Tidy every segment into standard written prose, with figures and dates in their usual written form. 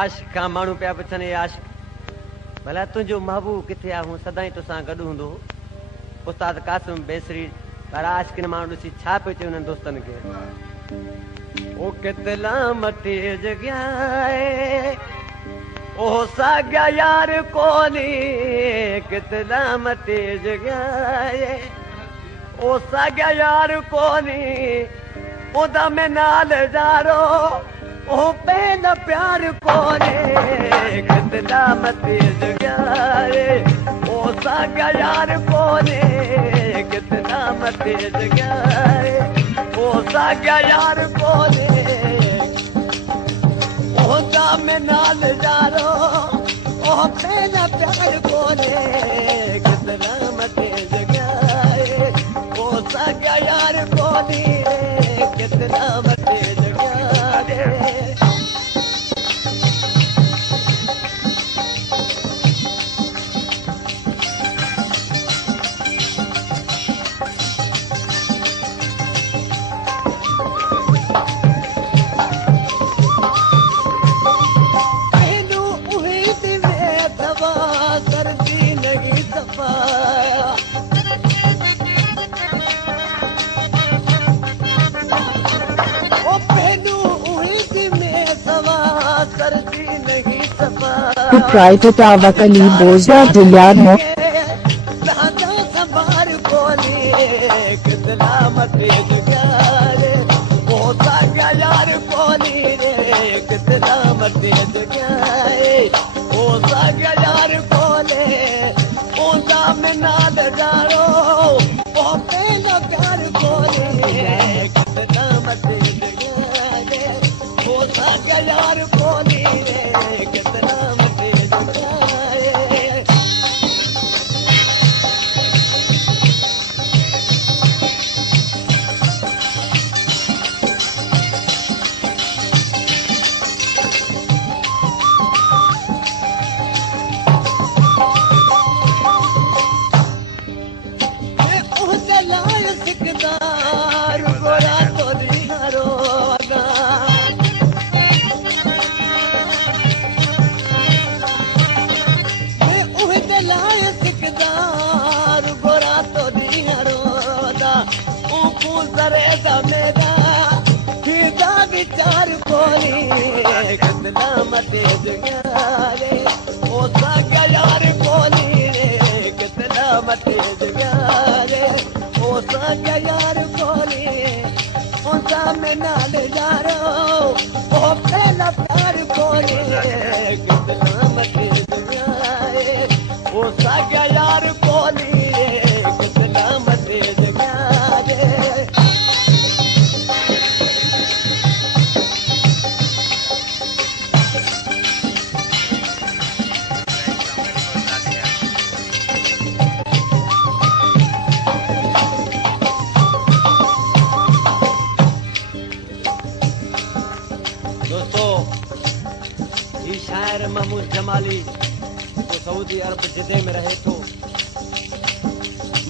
आशिक खां माण्हू पिया पुछनि हे आशिक भला तुंहिंजो महबूब किथे आहे? हूं सदाईं तोसां गॾु हूंदो। उस्ताद कासिम बेसरी पर आशिकनि माण्हू ॾिसी छा पियो चए हुननि दोस्तनि खे? ओ कितला मथे जॻाए ओ साॻिया यार कोन्हे, कितला मथे जॻाए ओ साॻिया यार कोन्हे, ओदा में नाल जारो ओ पंहिंजा प्यार कोन्हे, कितला मथे जॻाए ओ साॻिया यार कोन्हे, कितला मथे जॻाए ओ साॻिया यार कोन्हे, ओदा में नाल जारो ओ पंहिंजा प्यार कोन्हे, कितला मथे जॻाए ओ साॻिया यार कोन्हे, कितला मथे जॻाए। Proprietor Tawakali Bozda Dilyadmo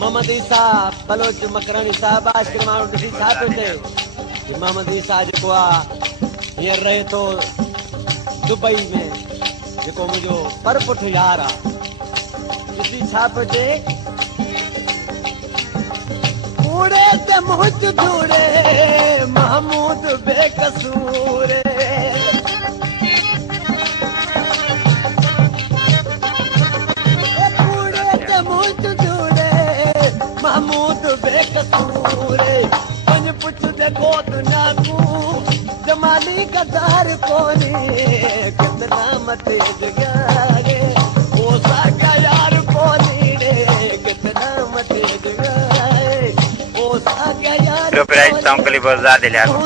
Mohammad Isa Baloch Makrani साहब आशिक माण्हू ॾिसी छा पियो चए? मोहम्मद ईसा जेको आहे हींअर रहे थो दुबई में, जेको मुंहिंजो परपुठ यार आहे, ॾिसी छा पियो चए? कूड़े ते मुंहुं धूड़े महमूद बेकसूर, महमूद बेकसूर, पंज पुछ देखो दुनिया को जमाली कदार कोनी, कितना मथे जगाए ओ सागा यार कोनी रे, कितना मथे जगाए ओ सागा यार। Proprietor Tawakali Bozda Dilyadmo।